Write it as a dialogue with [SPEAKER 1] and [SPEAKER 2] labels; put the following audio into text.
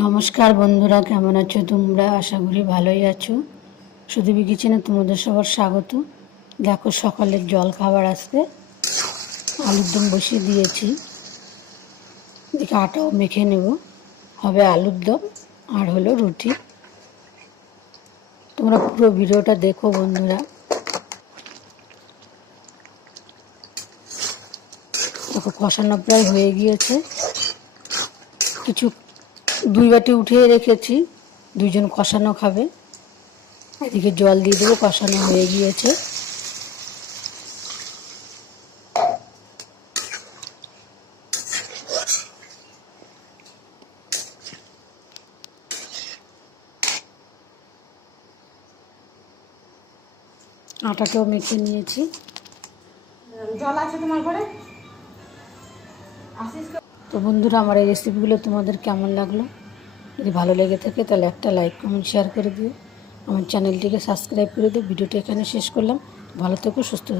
[SPEAKER 1] নমস্কার বন্ধুরা, কেমন আছো তোমরা? আশা করি ভালোই আছো। সুদীপী কিচেনে তোমাদের সবার স্বাগত। দেখো সকালের জল খাবার আসতে আলুর দম বসিয়ে দিয়েছি। দেখে আটাও মেখে নেব। হবে আলুর দম আর হলো রুটি। তোমরা পুরো ভিডিওটা দেখো বন্ধুরা। দেখো, কষানো প্রায় হয়ে গিয়েছে। কিছু দুই বাটি উঠিয়ে রেখেছি। দুজন কষানো খাবে। এদিকে জল দিয়ে দেবো, কষানো হয়ে গিয়েছে। আটাটাও মেখে নিয়েছি।
[SPEAKER 2] জল আছে তোমার ঘরে? আসিস
[SPEAKER 1] তো বন্ধুরা, আমার এই রেসিপিগুলো তোমাদের কেমন লাগল? যদি ভালো লেগে থাকে, তাহলে একটা লাইক কমেন্ট শেয়ার করে দিও। আমার চ্যানেলটিকে সাবস্ক্রাইব করে দিও। ভিডিওটি এখানে শেষ করলাম। ভালো থেকো, সুস্থ